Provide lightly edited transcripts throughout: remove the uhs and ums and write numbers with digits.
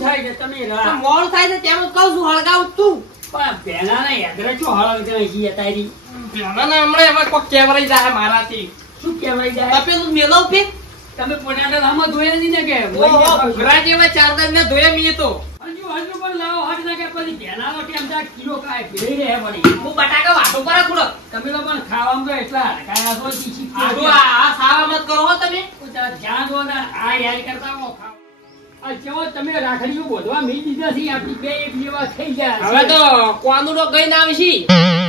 થાય છે તમે મોડું થાય છે તેમ કહું છું હળગાવ તું પણ પેલાના યાદરા છો હળગ ગઈ તારી પેલાના હમણાં એમાં કોક કેવરાઈ જાય મારાથી શું કહેવાય જાય પેલું મેલો પે તમે પોતાના નામમાં ધોયા નથી ને કે ઘોઘરા જેવા ચાર દાન ને ધોયા મીએ તો હજુ પણ લાવો હાથ નાખે પછી પેલાનો ટેમ જા કિલો કાય ભેળી રહે પડી હું બટાકા વાટો પર ખુડો તમે તો પણ ખાવામાં તો એટલા કાયા તો શીખી આ સાવા મત કરો હો તમે જ્યાં જો આ યાદ કરતા હો ખાવ આ જેવો તમે રાખડીઓ બોધવા મી દીધા છે આપણી બે એક જેવા થઈ ગયા હવે તો કોનુડો ગઈ ના આવશી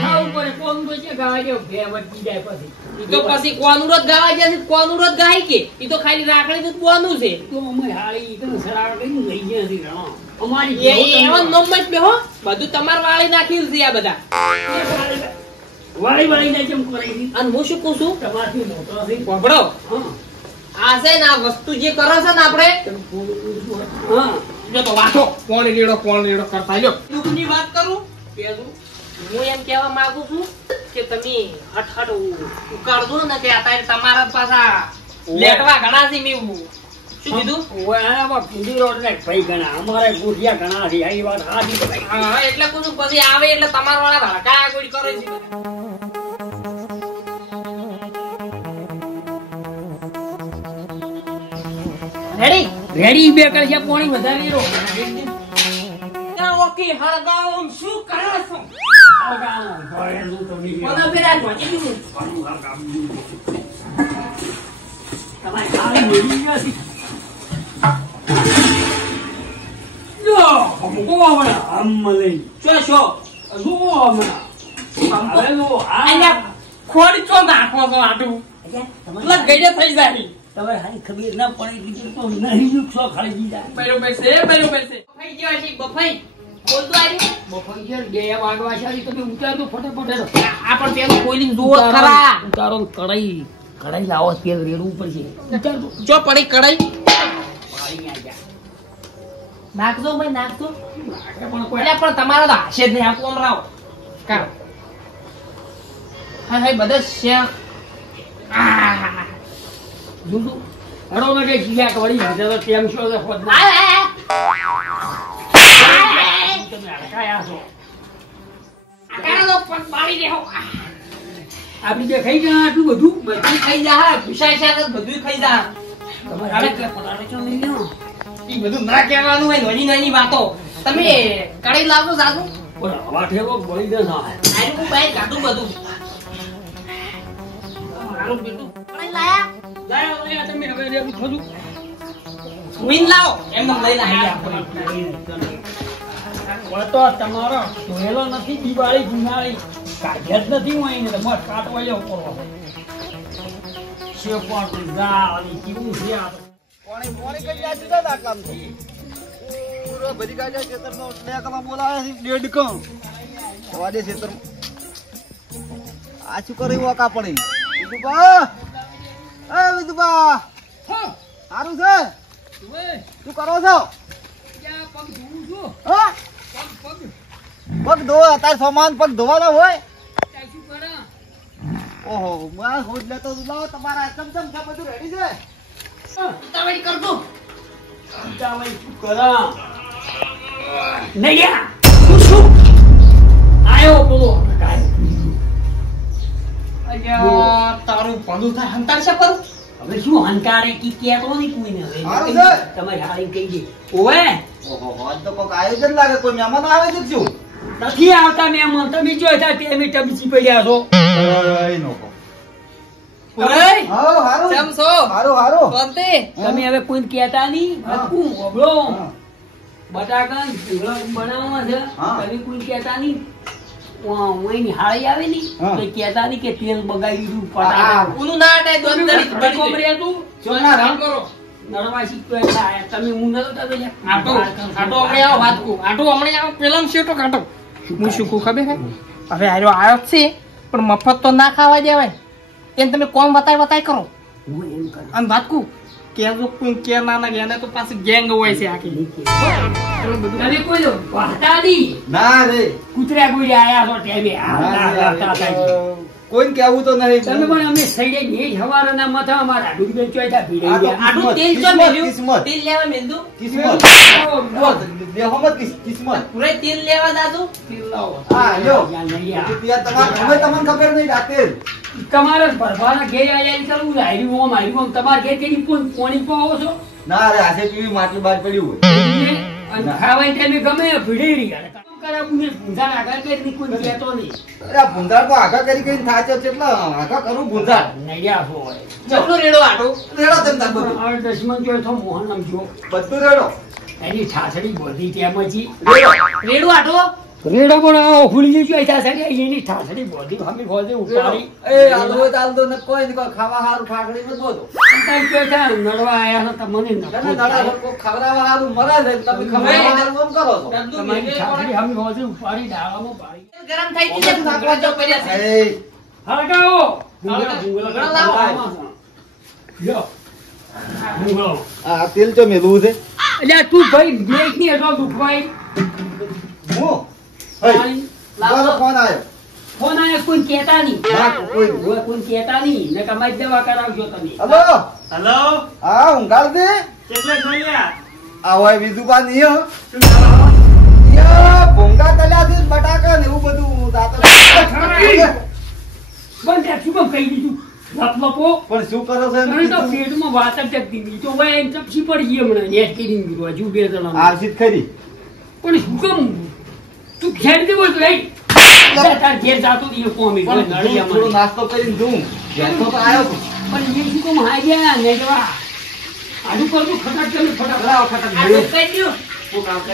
ખાવું પડે કોનુડો છે ગાવા જેવો બે વટી જાય પછી ઈ તો પછી કોનુડો જ ગાવા જાય કોનુડો જ ગાય કે ઈ તો ખાલી રાખડી જ બોનું છે તો અમે હાળી તો સરાવ કરીને લઈ ગયા છે ઘણો અમારી એવન નંબર બે હો બધું તમાર વાળી નાખ્યું છે આ બધા વાળી ને કેમ કરાઈ દી અને હું શું કહું છું તમારથી મોટો છે પકડો આ છે ને આ વસ્તુ જે કરો છે ને આપણે હા જો તો વાતો કોણ રેડો કરતા લ્યો દુઃખની વાત કરું પેલું હું એમ કહેવા માંગુ છું કે તમે હટ ઉકાળજો ને કે અત્યારે તમારા પાછા લેટવા ઘણા છે મેં શું કીધું ઓયામાં પૂંડી રોડ ને ભાઈ ઘણા અમારે ગુઠિયા ઘણા છે આ વાત હાજી ભાઈ હા એટલે કુછ પછી આવે એટલે તમાર વાળા ધડકા ગોળી કરે છે રેડી બે કરશે પોણી વધારે રો ઓકે હળગાવ શું કરો છો ખોડ ચો નાખો છો આટું ગઈ થઈ જાય તમે હારી ખબર ના પડે બીજું તો નહીં નુકસો ખાલી દીધા બરોબર છે બફાઈ ગયો છે બફાઈ બોલતો આવી બફાઈ ગયો ગયા વાગવા છે તમે ઉતારો ફટાફટ આ પણ પેલું કોઈની જોત ખરા ઉતારો કડાઈ લાવો તેલ રેડવું પડશે ઉતારો જો પડી કડાઈ પાણી આ જા નાખજો ભાઈ નાખજો પણ કોઈ એટલે પણ તમારો તો હાશે જ નહીં આપો આમ રાવ કાઢો હા બધા શેક દૂધું હડો ને કઈ જીયા વળી હજે તો ટેમ શો છે ખોદ ના તમે અડકાયા છો આકારો પણ પાડી દેહો આપણી જે ખાઈ ગયા આટલું બધું ખાઈ જા ભૂસાઈ છે બધું ખાઈ જા તમારે પટાડે ચો લઈ લ્યો ઈ બધું ના કહેવાનું હોય નાની નાની વાતો તમે કડાઈ લાવજો સાસુ પણ હવા ઠેકો બળી દે ના આનું હું બહાર કાઢું બધું મારું બેટું કડાઈ લાયા લાયો તમે હવે રેડું થોડું મીન લાવો એમને લઈ લાવી તો તમારો જોયેલો નથી દિવાળી ગુનાળી કાઢ્યા જ નથી હું અહીં મત કાટવા લેવો પડો છે પણ ગાળી કેવું છે આ મોણી કરી આ જુદા દાખલામાં પૂરો બધી કાઢ્યા ખેતરનો ડેકમાં બોલાવે છે ડેડકો વાડે ખેતર આ શું કરે ઓકા પડી વિદુબા એ વિદુબા સારું છે શું કરો છો હા પગ ધોવા તાર સામાન પગ ધોવાનો હોય ઓહો માર હોજ લેતો લાવો તમારા ચમચમ છે બધું રેડી છે ઉતાવળી કરજો ઉતાવળી શું કરા નૈયા શું આયો બોલો અલ્યા તારું પંદું થાય હંતાર છે પર હવે શું હંકારે કી કેતો નહીં કોઈને હવે સારું છે. તમારી હાળી કહી દે ઓવે ઓહો આજ તો કોક આયોજન લાગે કોઈ મહેમાન આવે છે શું નથી આવતા મહેમાન તમે જોઈતા તે અમે ટબસી પડ્યા છો કઈ નકો ઓય હારો હારો કેમ છો હારો હારો કોંતે તમે હવે કોઈ કહેતા નહીં હા. હું ઓબળો હા. બટાકા ઢોકળા બનાવવા છે હા. તમે કોઈ કહેતા નહીં ઓઈની હાળી આવે ની હા. તો કહેતા નહીં કે તેલ બગાડી દીધું હા. પટાકા ઉનું ના અટાય દોન દરી ઘરે કોમર્યા તું ચોના રામ કરો નરવાસી તો એટલા આયા. તમે હું નતો તમે આટો હમણે આવો વાત કો આટો હમણે આવો પેલા શેટો કાટો હું શું કહું ખબર હે હવે આયો આયો જ છે પણ મફત તો ના ખાવા દેવાય એમ તમે કોમ બતાય કરો હું એમ કરું અને વાત કો કે જો કોઈ કે ના ના એને તો પાછી ગેંગ હોય છે આખી તમે કોઈ વાહતા નહીં ના રે કૂતરા કોઈ આયા છો ટેબે ના રે, કોઈને કહેવું તો નહીં. તમે પણ અમે સૈડે નહીં હવારના માથા અમારા આડું બેન ચોઈતા ભીડાઈ ગયા. આટલું તેલ જો મેલ્યું તેલ લેવા મેંદુ કિસ્મત દેહોમત કિસ્મત પૂરે તેલ લેવા દાદુ હા લ્યો નડિયા. તમને ખબર નહીં રાતે તમારે ભરવાના ઘેર આયા કરવું હારી ઓમ તમારે ઘેર કેની પોણી પાવો છો ના રે આસે પીવી માટલું બહાર પડ્યું હોય અને ખાવાય ટાઈમે ગમે ભીડી રહ્યા કામ કરાવું ને ભૂંધા આગળ કરી કોઈ કહેતો નહીં. અરે આ ભૂંધાર તો આગા કરી કરીને થાચો છે એટલે આગા કરું ભૂંધાર નડિયા હોય ચપલો રેડો આટો રેડો તેમ તાર બધું આ દશમન જોઈ તો મોહન સમજો બધું રેડો એની છાછડી બોધી તેમજી રેડો આટો રેડો પણ હુલી જોઈ છાછડી એની છાછડી બોધી હમી બોધી ઉપાડી એ આલદો આલદો ને કોઈ નહીં કોઈ ખાવા હારું ઠાકડી મત બોલો અંતર કેતા નડવા આયા છો તમને તને નડા લોકો ખવડાવવા હારું મરા છે તમે ખવડાવવા હારું એમ કરો છો તમારી છાછડી હમી બોધી ઉપાડી ડાળામાં પાડી ગરમ થઈ ગઈ છે નાખવા જો પડ્યા છે એ હળગાવો ભૂંગળા લાવો. લ્યો ભૂંગળો. આ તેલ તો મેલું છે અલ્યા તું ભાઈ બ્રેક ની હેઠળ દુખવાય હું હઈ મારો ફોન આવ્યો ફોન આયા કોઈ કહેતા નહીં ના કોઈ કોઈ કહેતા નહીં ને કમાઈ દવા કરાવજો તમે હલો હેલો હા ઊંઘાડ દે કેટલે જોયા આવા વિધુબા નહીં ભોંગા તલ્યા છે બટાકા ને એવું બધું દાતો બંધ શું કેમ કહી દીધું લપલપો પણ શું કરો છો એમ મને તો કીધું? પેટમાં વાત જ જગતી નહીં તો ભાઈ એમ ચપસી પડી ગઈ હમણાં નેટ કરી દીધું હજુ બે જણા આવશે જ ખરી પણ શું કેમ તું ઘેર દેવો તો એ તાર ઘેર જાતો જ એ કોમી પણ થોડો નાસ્તો કરીને જોઉં ઘેરનો તો આવ્યો છું પણ એ શું કેમ હાજ્યા ને જવા આડું કરતું ખટાક તમે ફટાક લાવો ખટક આ ભેળું. કઈ દ્યો હું કામ કરે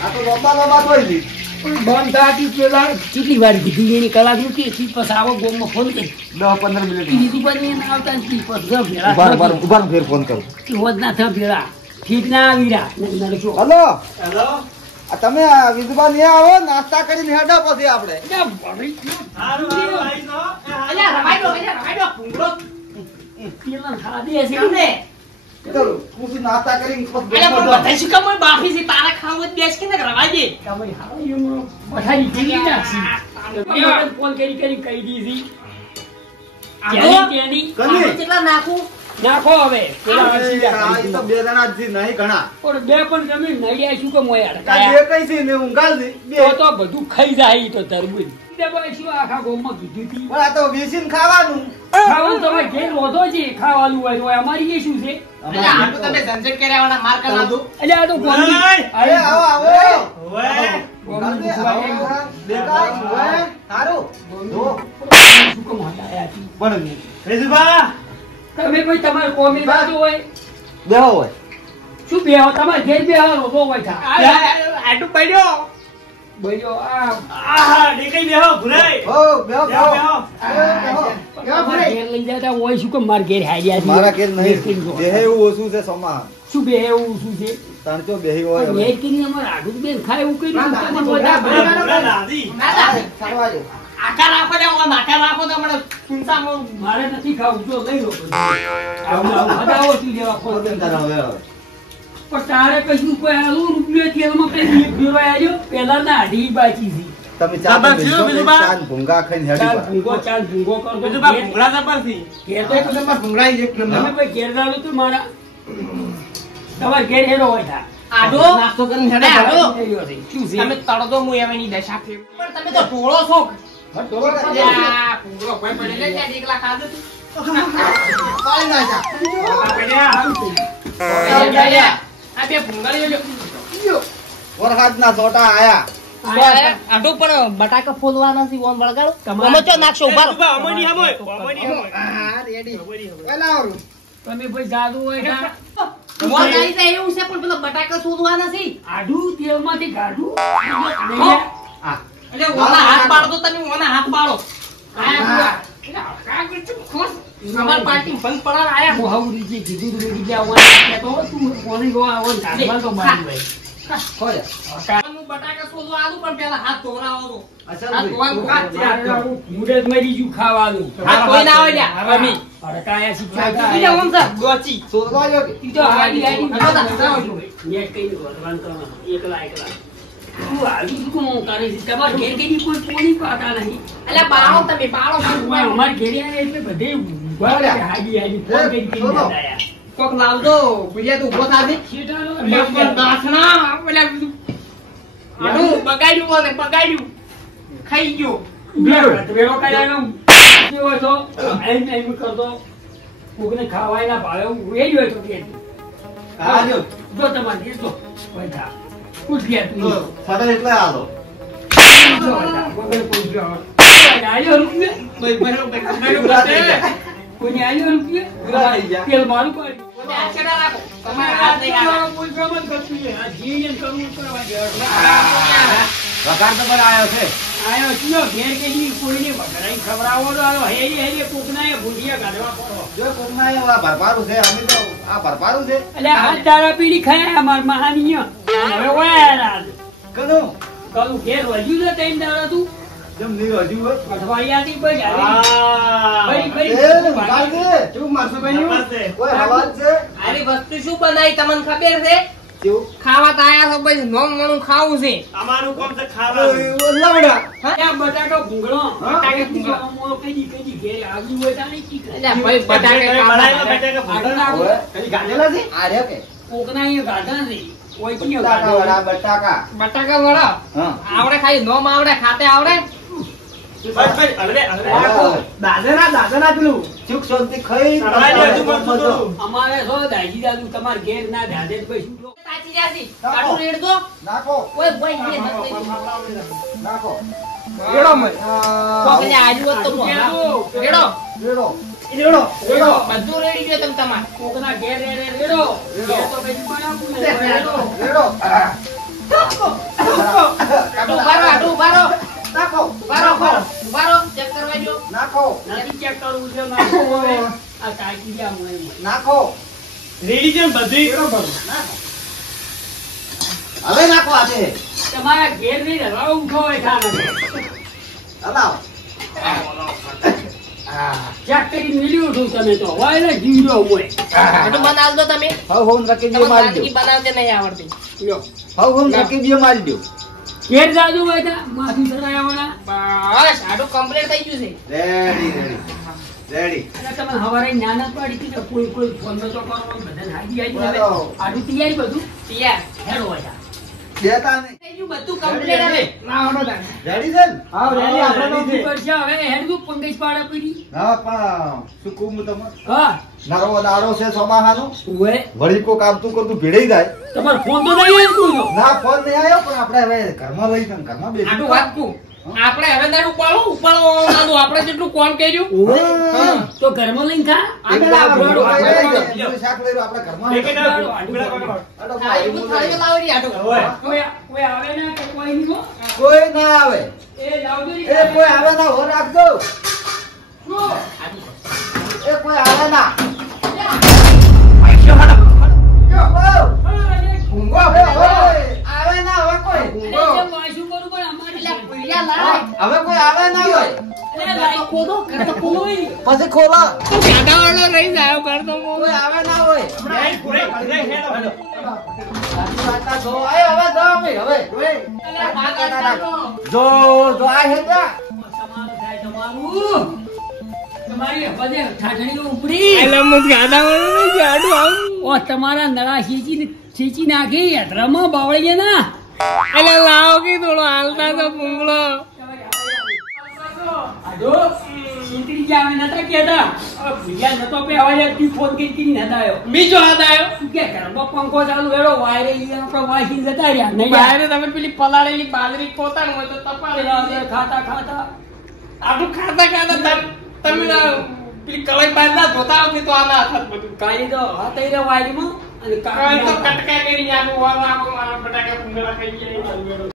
આ તો લોબા ધોઈ દી પણ બંધ થતી પેલા કેટલી વાર કીધું એની કલાક રૂકી પછી આવો ગોમમાં ફોન કરી 10-15 મિનિટ કીધું પણ એને આવતા જ પછી ભેળા ઉભા ફેર ફોન કરું હોદ ના થયા ભેળા ઠીક ના આવી રહ્યા નડશો હલો હેલો આ તમે આ વિધુબા નહીં આવો નાસ્તા કરીને હેડો પછી આપણે સારું સારું આવી તો અલ્યા રમાઈ દો ભૂંગળો પેલા ખાધી હશે તમને ચલો હું નાસ્તા કરીને પછી અલ્યા પણ બેસવા બધા શું કામ બાફી છે તારા ખાવું જ બેસ કે ને રવાઈ દે તમે હારીમાં પથારી ઠીકી નાખી ફોન કરી કહી દીધી તેની કની? કેટલા નાખું નાખો હવે પેલા જાઓ. હસી આ જાય. ઈ તો બે જણા જ છે, નહીં ઘણા પણ બે પણ તમે નડ્યા શું કેમ હોય આ બે કઈ છે ને ઊંઘાડ દે બે તો બધું ખાઈ જાય ઈ તો તરબૂચ ભાઈ શું આખા ગામમાં કીધું તું પણ આ તો બેસીને ખાવાનું ખાવાનું તમે ઘેર વધો છે ખાવાનું હોય તો અમારી એ શું છે અલ્યા આટલું તમે ઝંઝટ કર્યા વાળા માર કર નાખું એટલે આ તો કોની ઓય! અરે આવો આવો ઓય ઊંઘાડ દે, આવો. બેટા, ઓય, સારું. જો. શું કેમ હટાયા છે? પણ રેજુબા તમે કોઈ તમારે કોમી બાજુ હોય બેહો હોય શું બેહો તમારે ઘેર બેહો રોતો હોય થા આટલું પડ્યો બોલ્યો આહા દેખાઈ બેહો ભુલાઈ હો બેહો બેહો બેહો બેહો બેહો તમારે ઘેર લઈ જતા હોય શું કેમ મારે ઘેર હાર્યા છે? મારા ઘેર નહીં બેસીને જો. દેહે એવું ઓછું છે સોમાં શું બે એવું શું છે તણચો બેહી હોય પણ હવે. મેં કીધું અમારે આડું બેન ખાય એવું કર્યું ના, તમને ના, બધા ભુલા ભેગા ભુલા દાદી ના ના સારવા જો. આકાર રાખો ને ઓમ આકાર રાખો તો હમણાં સુનસામાં મારે નથી ખાવું જો લઈ લો પછી. આવું હદાવો શું લેવા ફોન પોતે કરતા. તારા હવે હવે. પણ તારે કશું કોઈ આલું રૂપિયો તેલમાં પેલી એક ભેળો આવ્યો પેલા ના અઢી બાકી છે તમે ચા બાબા, તો થયું પીશો બીજું ને, બા? ચા ને ભૂંગા ખાઈને હેડી ચાલ પડે. ભૂંગો ચાલ ભૂંગો કરતો રેજુબા ઘેર- ભુંગળા જબરથી ઘેર તો તમે ભાઈ ઘેર જાવ તો મારા તમારે ઘેર હેરો હોય થા આડો નાસ્તો કરીને હેડે આડો શું છે તમે તળદો હું એમની દશા છે પણ તમે તો ટોળો છો અલ્યા ભૂંગળો કોઈ પડે ને ત્યાં એકલા ખાધું તું પાણી ના ચા. અલ્યા આ બે ભૂંગળી વરસાદના છોટા આયા આડો પણ બટાકા ફોલવાના છે ઓમ વળગાડો તમારે- ઓમો ચો નાખશો ઉભા રહો. રેજુબા અમોની હમોય અમોની હમોય હા રેડી અમોની હમોય પેલા આવરું. તમે ભાઈ જાદુ હોય થા મોં આવી જાય એવું છે પણ પેલા બટાકા શોધવાના છે આડું તેલમાંથી કાઢું હા એટલે ઓના હાથ પાડો તો તમે ઓના હાથ પાડો અમાર પાર્ટી ભંગ પડાર આયા હું હાવ રીતે કીધું તું કે આવવાનું કહેતો તું કોને ગો આવવાનું કાઢવા તો મારી ભાઈ ખોલે. હું બટાકા શોધવા આલું પણ પેલા હાથ ધોવરાવો તો અસલ હાથ ભાઈ. ધોવાનું મુડે જ મરી ગયું ખાવાનું હાથ ધોઈ ના આવે લ્યા રમી અડકાયા બીજા ઓમ શીખ્યા સર ગોચી શોધવા જો કે? ઈ તો હાડી હાડી હાલો તા, હાલો. નેટ કઈ વધવાનું કરવાનું એકલા એકલા તું આવી શું કરે છે? તમારે ઘેર કેદી કોઈ પોણી પાતા નહીં. એટલે બાળો તમે બાળો અમારે ઘેર આયા એટલે બધે ઊભા રહે. હાજી ફોન કરી કેમ જતા યાર? કોક લાવજો ભૂલ્યા તો ઉભો થાજે શેઠાનો દાસણા પેલા આડું બગાડ્યું મને બગાડ્યું ખાઈ ગયો વેળો કાઢ્યાનો કેવો છો? એમ કરતો કોકને ખાવાય ના ભાવે એ જ હોય તો કે આજો જો તમારે એટલો પૈસા પૂછ ગયા તું ફટા એટલે આલો વગર પૂછ્યો આયો રૂપિયા કોઈને આયો રૂપિયા તેલ મારું પાડી તમારે હાથ નહીં આવે કોઈ કામ જ કરતું નહીં. આ જીવન કરવું કરવા દે. વઘાર તો પણ આવ્યો છે આયો કયો ઘેર કે જી કોઈને વઘરાઈ ખવડાવો તો આયો હેરી હેરી કોકના એ ભૂડિયા કાઢવા પડો. જો કોમના આ ભરપારું છે અમે તો આ ભરપારું છે એટલે આ તારા પીડી ખાય અમાર મહાનીય હવે ઓયા કનો કાલું ઘેર વજ્યું છે તૈન દાડા તું જેમ ની હજુ હોય અઠવાડિયાથી બસ આવી ફરી એ ભાઈ દે તું મારસો ભાઈ કોઈ અવાજ છે આની વસ્તુ શું બનાવી તમને ખબર છે કેવું ખાવા તો આયા છો ભાઈ નોમ નોમ ખાવું છે અમારું કામ છે ખાવાનું. ઓલા ત્યાં બટાકો ભૂંગળો બટાકે ભૂંગળો. મોળો કદી ઘેર આવ્યું હોય તારે કી કરે? એટલે ભાઈ બટાકે બનાવેલો ખાવા બટાકા આગળ ભૂંગળા. નાખો. કઈ ગાંડેલા છે આ રે કે કોકના અહીંયા ગાધા છે કોઈ કી બટાકા વડા બટાકા બટાકા વડા હા આવડે ખાઈ નોમ આવડે ખાતે આવડે બસ, બસ, હળવે, હળવે. દાદા પેલું સુખ શાંતિ ખાઈ સડવાઈ દે, હજુ પણ થોડું. અમારે છો દાજી દાદુ તમારે ઘેર ના દાદે જ પછી શું તાચી જાસી આટલું રેડ દો નાખો ઓય ભાઈ ને નાખો રેડો મય કોકને આજુ હોત તો રેડો રેડો રેડો બધું રેડી ગયો તમ તમાર કોકના ઘેર રેડો ઘેર તો પછી બનાવું ને રેડો રેડો આટલું બારો નાખો બારો ચેક કરવા જો નાખો નથી ચેક કરવું છે નાખો હવે આ કાકી ગયા મોય નાખો રેડી છે ને બધી? હવે નાખો આજે તમારા ઘેર નહીં રવા ઉઠો હોય ખાને હલાવ ચેક કરી મેલી ઉઠું તમે તો હોય ને જીવજો મોય આટલું બનાવ દો તમે હોમ રકી તમને મારી વાનગી બનાવતે નહીં આવડતી લ્યો હોમ રકી મારી દો ઘેર જાજુ હોય તા માથું ચડાયા વાળા બસ આટલું કમ્પ્લીટ થઈ ગયું છે રેડી એટલે તમે હવારે જ્ઞાન જ પાડી હતી કે કોઈ ફોન નતો કરવો બધાને હાજી આવી આવે બરાબર. આટલું તૈયારી બધું તૈયાર હેડો હોય દેતા નહીં થઈ ગયું બધું કમ્પ્લીટ હવે ના આવડો તાર રેડી છે ને હા રેડી આપણે તો રેડી છે. ઉપર છે હવે હેડું પંકજ પાડે પડી હા પણ શું કહું હું તમને હા નારો છે સોમાહાનો ઓએ વળી કોક આવતું કરતું ભીડાઈ જાય તમારો ફોન તો નહીં આવતું જો ના ફોન નહીં આવ્યો પણ આપણે હવે ઘરમાં લઈ જઈને ઘરમાં બેસી આટલું વાત કુ આપણે હવે ના ઉપાડો આપણે જેટલું કોણ કર્યું ઓએ હા. તો ઘરમાં લઈને ખા આપણે આગળ આપણે આગળ શાક લઈ લો, આપણે ઘરમાં એક એક ભૂંગળા કરો. અડો, થાળી થાળી લાવી આટલું હોય. કોઈ આવે ને કે કોઈ નહીં હો? કોઈ ના આવે એ લાવજો ને. એ કોઈ આવે ના હો રાખજો એ કોઈ આવે ના ભૂંગો હવે આવે ના હવે કોઈ ભૂંગો અરે, વાંચું કરું પણ અમારી એટલે પુરિયા લાવ હવે કોઈ આવે ના હોય અરે, લાઈ ખોદો, ઘર તો ખોલો હોય. પછી ખોલા ગાડાવાળો રહી જાય ઘર તો કોઈ આવે ના હોય નહીં, નહીં, નહીં, હેડો. જો આય હવે જાઓ અમે હવે જો જો આ હે જા સમાન થાય તમારું. તમારી બધે ઠાઠડીઓ ઉપડી. ઓ, તમારા નળા ખીચી નાખી યાત્રામાં બાવળીએ ના એટલે લાવો કે થોડો હાલતા તો ભૂંગળો આજો, શીતળી જે આવે નતા કહેતા. હવે ભૂલ્યા નતો પહેવા જાય, તું ફોન કરી નતા આવ્યો. બીજો હાથ આવ્યો તું કે ઘરમાં પંખો ચાલુ કર્યો, વાયરે ઈ આપણે વાંચીને જતા રહ્યા. નહીં બહાર તમે પેલી પલાળેલી બાજરી પોતાનું હોય તો તપાડી ખાતા ખાતા આટલું ખાતા ખાતા તમે પેલી કવાઈ બહાર ના ધોતા આવતી તો આના હાથ બધું કાળી તો હતા ઈ રે વાયરીમાં અને કવાઈ તો કાળી કટકા કરી આનું વાળા બટાકા ભૂંગળા ખાઈ જાય